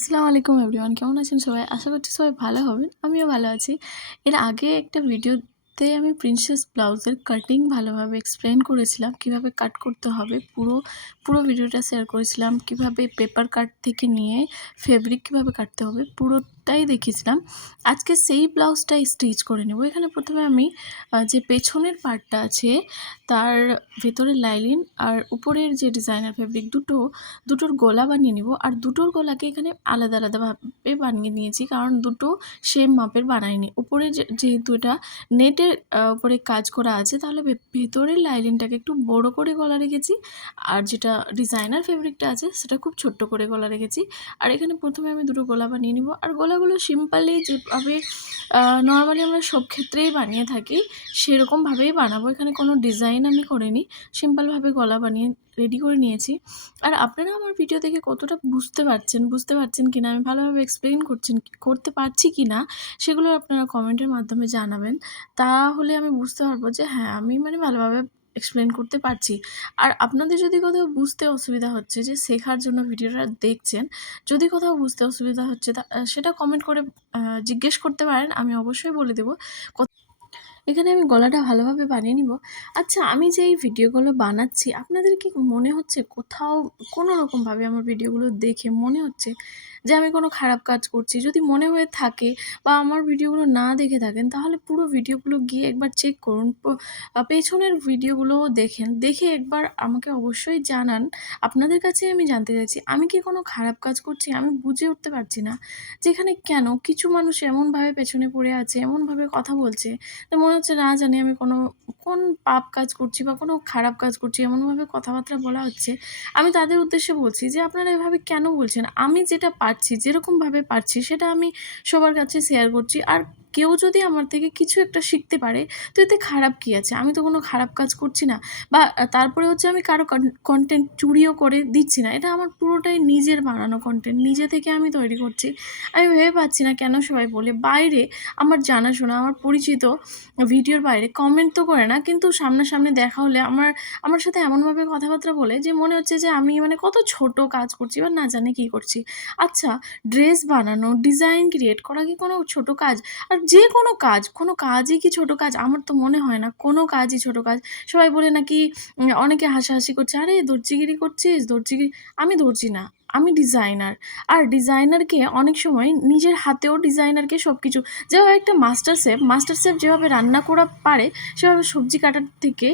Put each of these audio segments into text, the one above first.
আসসালামু আলাইকুম এভরিওয়ান, কেমন আছেন সবাই? আশা করছি সবাই ভালো হবেন। আমিও ভালো আছি। এর আগে একটা ভিডিওতে আমি প্রিন্সেস ব্লাউজের কাটিং ভালোভাবে এক্সপ্লেইন করেছিলাম। কিভাবে কাট করতে হবে পুরো ভিডিওটা শেয়ার করেছিলাম। কিভাবে পেপার কাট থেকে নিয়ে ফেব্রিক কিভাবে কাটতে হবে পুরোটাই দেখিয়েছিলাম। আজকে সেই ব্লাউজটাই স্টিচ করে নেব। এখানে প্রথমে আমি যে পেছনের পার্টটা আছে তার ভেতরের লাইনিং আর উপরের যে ডিজাইনার ফেব্রিক দুটোর গলা বানিয়ে নিব। আর দুটোর গলাকে এখানে আলাদা আলাদাভাবে বানিয়ে নিয়েছি, কারণ দুটো সেম মাপের বানাইনি। উপরে যেহেতু এটা নেটের উপরে কাজ করা আছে, তাহলে ভেতরের লাইনিংটাকে একটু বড় করে গলা রেখেছি, আর যেটা ডিজাইনার ফেব্রিকটা আছে সেটা খুব ছোট্ট করে গলা রেখেছি। আর এখানে প্রথমে আমি দুটো গলা বানিয়ে নিব। আর গলাগুলো সিম্পলি যেভাবে নর্মালি আমরা সব ক্ষেত্রেই বানিয়ে থাকি সেরকমভাবেই বানাবো। এখানে কোনো ডিজাইন আমি করিনি, সিম্পলভাবে গলা বানিয়ে রেডি করে নিয়েছি। আর আপনারা আমার ভিডিও দেখে কতটা বুঝতে পারছেন কিনা, আমি ভালোভাবে এক্সপ্লেইন করতে পারছি কিনা, সেগুলো আপনারা কমেন্টের মাধ্যমে জানাবেন। তাহলে আমি বুঝতে পারবো যে হ্যাঁ, আমি ভালোভাবে এক্সপ্লেইন করতে পারছি। আর আপনাদের যদি কোথাও বুঝতে অসুবিধা হচ্ছে, যে শেখার জন্য ভিডিওটা দেখছেন, যদি কোথাও বুঝতে অসুবিধা হচ্ছে সেটা কমেন্ট করে জিজ্ঞেস করতে পারেন, আমি অবশ্যই বলে দেবো। এখানে আমি গলাটা ভালোভাবে বানিয়ে নিব। আচ্ছা, আমি যে এই ভিডিওগুলো বানাচ্ছি, আপনাদের কি মনে হচ্ছে কোথাও কোনো রকমভাবে আমার ভিডিওগুলো দেখে মনে হচ্ছে যে আমি কোনো খারাপ কাজ করছি? যদি মনে হয়ে থাকে বা আমার ভিডিওগুলো না দেখে থাকেন, তাহলে পুরো ভিডিওগুলো গিয়ে একবার চেক করুন। পেছনের ভিডিওগুলোও দেখে একবার আমাকে অবশ্যই জানান। আপনাদের কাছে আমি জানতে চাইছি, আমি কি কোনো খারাপ কাজ করছি? আমি বুঝে উঠতে পারছি না যেখানে কেন কিছু মানুষ এমনভাবে পেছনে পড়ে আছে, এমনভাবে কথা বলছে, তো মনে হচ্ছে না জানি আমি কোন পাপ কাজ করছি বা কোনো খারাপ কাজ করছি, এমনভাবে কথাবার্তা বলা হচ্ছে। আমি তাদের উদ্দেশ্যে বলছি যে আপনারা এভাবে কেন বলছেন? আমি যেটা পারছি, যেরকমভাবে পারছি সেটা আমি সবার কাছে শেয়ার করছি। আর কেউ যদি আমার থেকে কিছু একটা শিখতে পারে, তো এতে খারাপ কী আছে? আমি তো কোনো খারাপ কাজ করছি না। বা তারপরে হচ্ছে আমি কারো কনটেন্ট চুরিও করে দিচ্ছি না। এটা আমার পুরোটাই নিজের বানানো কনটেন্ট। নিজে থেকে আমি তৈরি করছি। আমি ভেবে পাচ্ছি না কেন সবাই বলে, বাইরে আমার জানাশোনা, আমার পরিচিত ভিডিওর বাইরে কমেন্ট তো করে না, কিন্তু সামনাসামনি দেখা হলে আমার সাথে এমনভাবে কথাবার্তা বলে যে মনে হচ্ছে যে আমি কত ছোট কাজ করছি বা না জানি কী করছি। আচ্ছা, ড্রেস বানানো, ডিজাইন ক্রিয়েট করা কি কোনো ছোট কাজ? আর যে কোনো কাজই কি ছোট কাজ? আমার তো মনে হয় না কোনো কাজই ছোট কাজ। সবাই বলে নাকি অনেকে হাসাহাসি করছে, "আরে দর্জিগিরি করছিস, দর্জিগিরি।" আমি দর্জি না, আমি ডিজাইনার। আর ডিজাইনারকে অনেক সময় নিজের হাতেও ডিজাইনারকে সবকিছু, যেভাবে একটা মাস্টার শেফ যেভাবে রান্না করা পারে, সেভাবে সবজি কাটার থেকে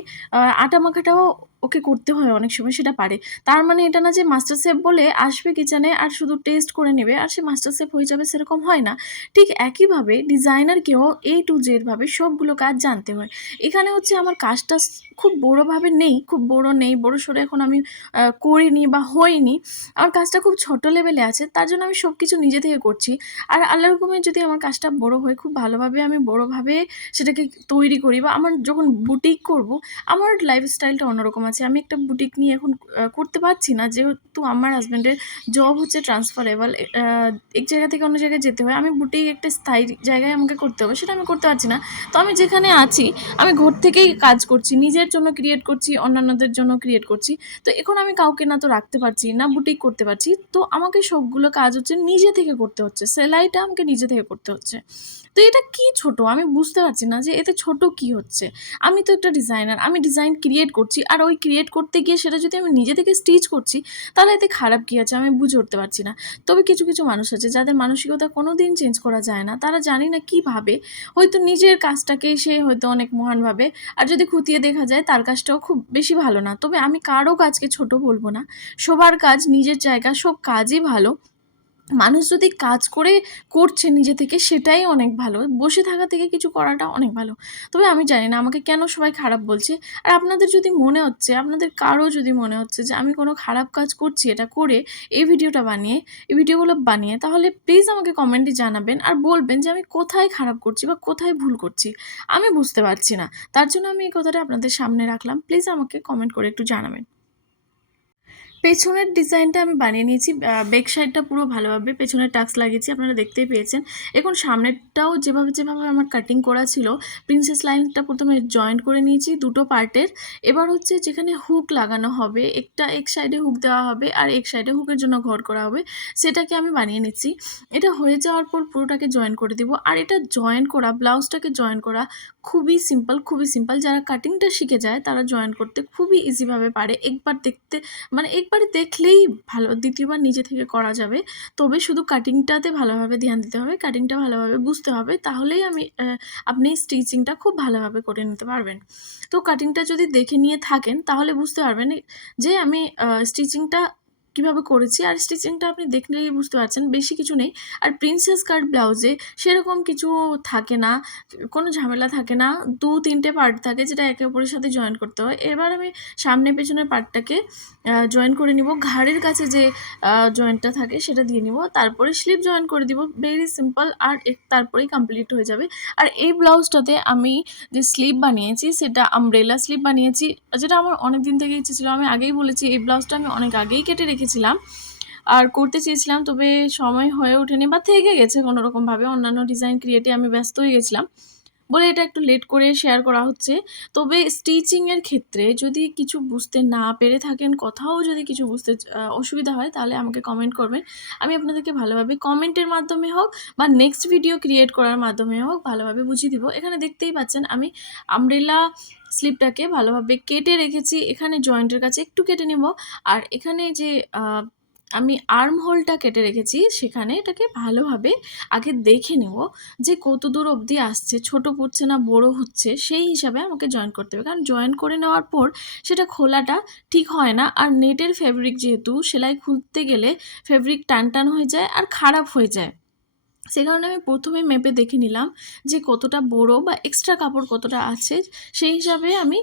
আটা মাখাটাও ওকে করতে হয় অনেক সময়, সেটা পারে। তার মানে এটা না যে মাস্টার শেফ বলে আসবে কিচেনে আর শুধু টেস্ট করে নেবে আর সে মাস্টার শেফ হয়ে যাবে, সেরকম হয় না। ঠিক একইভাবে ডিজাইনারকেও A to Z ভাবে সবগুলো কাজ জানতে হয়। এখানে হচ্ছে আমার কাজটা খুব বড়োভাবে নেই, খুব বড়ো নেই, বড়সড় এখন আমি করিনি বা হইনি। আমার কাজটা খুব ছোট লেভেলে আছে, তার জন্য আমি সবকিছু নিজে থেকে করছি। আর আল্লাহর হুকুমে যদি আমার কাজটা বড় হয়, খুব ভালোভাবে আমি বড়োভাবে সেটাকে তৈরি করি, বা আমার যখন বুটিক করব, আমার লাইফস্টাইলটা অন্যরকম আছে। আমি একটা বুটিক নিয়ে এখন করতে পারছি না, যেহেতু আমার হাজব্যান্ডের জব হচ্ছে ট্রান্সফারেবল, এক জায়গা থেকে অন্য জায়গায় যেতে হয়। আমি বুটিক একটা স্থায়ী জায়গায় আমাকে করতে হবে, সেটা আমি করতে পারছি না। তো আমি যেখানে আছি, আমি ঘর থেকেই কাজ করছি, নিজের জন্য ক্রিয়েট করছি, অন্যান্যদের জন্য ক্রিয়েট করছি। তো এখন আমি কাউকে না তো রাখতে পারছি, না বুটিক করতে পারছি। তো আমাকে সবগুলো কাজ হচ্ছে নিজে থেকে করতে হচ্ছে। সেলাইটা আমাকে নিজে থেকে করতে হচ্ছে। তো এটা কি ছোট? আমি বুঝতে পারছি না যে এতে ছোট কি হচ্ছে? আমি তো একটা ডিজাইনার, আমি ডিজাইন ক্রিয়েট করছি। আর ওই ক্রিয়েট করতে গিয়ে সেটা যদি আমি নিজে থেকে স্টিচ করছি, তাহলে এতে খারাপ কি আছে? আমি বুঝে উঠতে পারছি না। তবে কিছু মানুষ আছে যাদের মানসিকতা কোনোদিন চেঞ্জ করা যায় না। তারা জানি না কি ভাবে, হয়তো নিজের কাজটাকে সে হয়তো অনেক মহান ভাবে। আর যদি খতিয়ে দেখা যায় তার কাজটাও খুব বেশি ভালো না। তবে আমি কারো কাজকে ছোট বলব না। সবার কাজ নিজের জায়গা, সব কাজই ভালো। মানুষ যদি কাজ করছে নিজে থেকে, সেটাই অনেক ভালো। বসে থাকা থেকে কিছু করাটা অনেক ভালো। তবে আমি জানি না আমাকে কেন সবাই খারাপ বলছে। আর আপনাদের যদি মনে হচ্ছে, আপনাদের কারো যদি মনে হচ্ছে যে আমি কোনো খারাপ কাজ করছি এটা করে, এই ভিডিওগুলো বানিয়ে, তাহলে প্লিজ আমাকে কমেন্টে জানাবেন আর বলবেন যে আমি কোথায় খারাপ করছি বা কোথায় ভুল করছি। আমি বুঝতে পারছি না। তার জন্য আমি এই কথাটা আপনাদের সামনে রাখলাম। প্লিজ আমাকে কমেন্ট করে একটু জানাবেন। পেছনের ডিজাইনটা আমি বানিয়ে নিয়েছি, ব্যাক সাইডটা পুরো ভালোভাবে পেছনের টাক্স লাগিয়েছি, আপনারা দেখতেই পেয়েছেন। এখন সামনেরটাও যেভাবে যেভাবে আমার কাটিং করা ছিল, প্রিন্সেস লাইনটা প্রথমে জয়েন্ট করে নিয়েছি দুটো পার্টের। এবার হচ্ছে যেখানে হুক লাগানো হবে, একটা এক সাইডে হুক দেওয়া হবে আর এক সাইডে হুকের জন্য ঘর করা হবে, সেটাকে আমি বানিয়ে নিচ্ছি। এটা হয়ে যাওয়ার পর পুরোটাকে জয়েন করে দিব। আর এটা জয়েন করা, ব্লাউজটাকে জয়েন করা খুবই সিম্পল, খুবই সিম্পল। যারা কাটিংটা শিখে যায় তারা জয়েন করতে খুবই ইজিভাবে পারে। একবার দেখতে মানে একবারে দেখলেই ভালো, দ্বিতীয়বার নিজে থেকে করা যাবে। তবে শুধু কাটিংটাতে ভালোভাবে ধ্যান দিতে হবে, কাটিংটা ভালোভাবে বুঝতে হবে, তাহলেই আপনি স্টিচিংটা খুব ভালোভাবে করে নিতে পারবেন। তো কাটিংটা যদি দেখে নিয়ে থাকেন তাহলে বুঝতে পারবেন যে আমি স্টিচিংটা কীভাবে করেছি। আর স্টিচিংটা আপনি দেখলেই বুঝতে পারছেন, বেশি কিছু নেই। আর প্রিন্সেস কাট ব্লাউজে সেরকম কিছু থাকে না, কোনো ঝামেলা থাকে না। 2-3টে পার্ট থাকে যেটা একে অপরের সাথে জয়েন করতে হয়। এবার আমি সামনে পেছনের পার্টটাকে জয়েন করে নিব, ঘাড়ের কাছে যে জয়েন্টটা থাকে সেটা দিয়ে নিব, তারপরে স্লিপ জয়েন করে দিব। ভেরি সিম্পল, আর তারপরেই কমপ্লিট হয়ে যাবে। আর এই ব্লাউজটাতে আমি যে স্লিপ বানিয়েছি সেটা আমব্রেলা স্লিপ বানিয়েছি, যেটা আমার অনেক দিন থেকে ইচ্ছে ছিল। আমি আগেই বলেছি এই ব্লাউজটা আমি অনেক আগেই কেটে রেখেছিলাম আর করতে চেয়েছিলাম, তবে সময় হয়ে ওঠেনি বা থেকে গেছে কোনোরকমভাবে, অন্যান্য ডিজাইন ক্রিয়েটে আমি ব্যস্ত হয়ে গেছিলাম বলে এটা একটু লেট করে শেয়ার করা হচ্ছে। তবে স্টিচিংয়ের ক্ষেত্রে যদি কিছু বুঝতে না পেরে থাকেন, কোথাও যদি কিছু বুঝতে অসুবিধা হয়, তাহলে আমাকে কমেন্ট করবেন। আমি আপনাদেরকে ভালোভাবে কমেন্টের মাধ্যমে হোক বা নেক্সট ভিডিও ক্রিয়েট করার মাধ্যমে হোক ভালোভাবে বুঝিয়ে দিব। এখানে দেখতেই পাচ্ছেন আমি আমব্রেলা স্লিপটাকে ভালোভাবে কেটে রেখেছি। এখানে জয়েন্টের কাছে একটু কেটে নেব, আর এখানে যে আমি আর্ম হোলটা কেটে রেখেছি সেখানে এটাকে ভালোভাবে আগে দেখে নেব যে কত দূর অবধি আসছে, ছোট পড়ছে না বড় হচ্ছে, সেই হিসাবে আমাকে জয়েন করতে হবে। কারণ জয়েন করে নেওয়ার পর সেটা খোলাটা ঠিক হয় না। আর নেটের ফেব্রিক যেহেতু, সেলাই খুলতে গেলে ফেব্রিক টান টান হয়ে যায় আর খারাপ হয়ে যায়। সে কারণে আমি প্রথমে মেপে দেখে নিলাম যে কতটা বড় বা এক্সট্রা কাপড় কতটা আছে, সেই হিসাবে আমি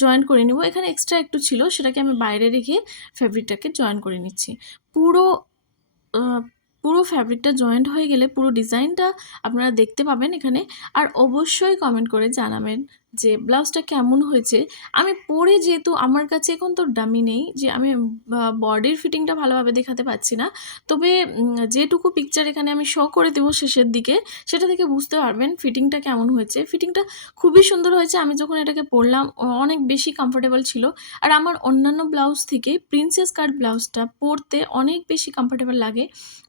জয়েন করে নেব। এখানে এক্সট্রা একটু ছিল, সেটাকে আমি বাইরে রেখে ফেব্রিকটাকে জয়েন করে নিচ্ছি। পুরো পুরো ফ্যাব্রিকটা জয়েন্ট হয়ে গেলে পুরো ডিজাইনটা আপনারা দেখতে পাবেন এখানে। আর অবশ্যই কমেন্ট করে জানাবেন যে ব্লাউজটা কেমন হয়েছে। আমি পরে যেহেতু আমার কাছে এখন তো ডামি নেই যে আমি বডির ফিটিংটা ভালোভাবে দেখাতে পারছি না, তবে যেটুকু পিকচার এখানে আমি শো করে দেবো শেষের দিকে, সেটা থেকে বুঝতে পারবেন ফিটিংটা কেমন হয়েছে। ফিটিংটা খুবই সুন্দর হয়েছে। আমি যখন এটাকে পরলাম অনেক বেশি কমফোর্টেবল ছিল। আর আমার অন্যান্য ব্লাউজ থেকে প্রিন্সেস কাট ব্লাউজটা পরতে অনেক বেশি কমফোর্টেবল লাগে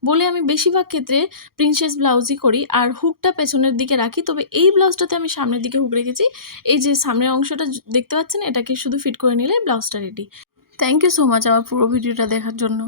বলে আমি বেশিরভাগ ক্ষেত্রে প্রিন্সেস ব্লাউজই করি আর হুকটা পেছনের দিকে রাখি। তবে এই ব্লাউজটাতে আমি সামনের দিকে হুক রেখেছি। এই যে সামনের অংশটা দেখতে পাচ্ছেন, এটাকে শুধু ফিট করে নিলে ব্লাউজটা ready. Thank you so much আমার পুরো ভিডিওটা দেখার জন্য।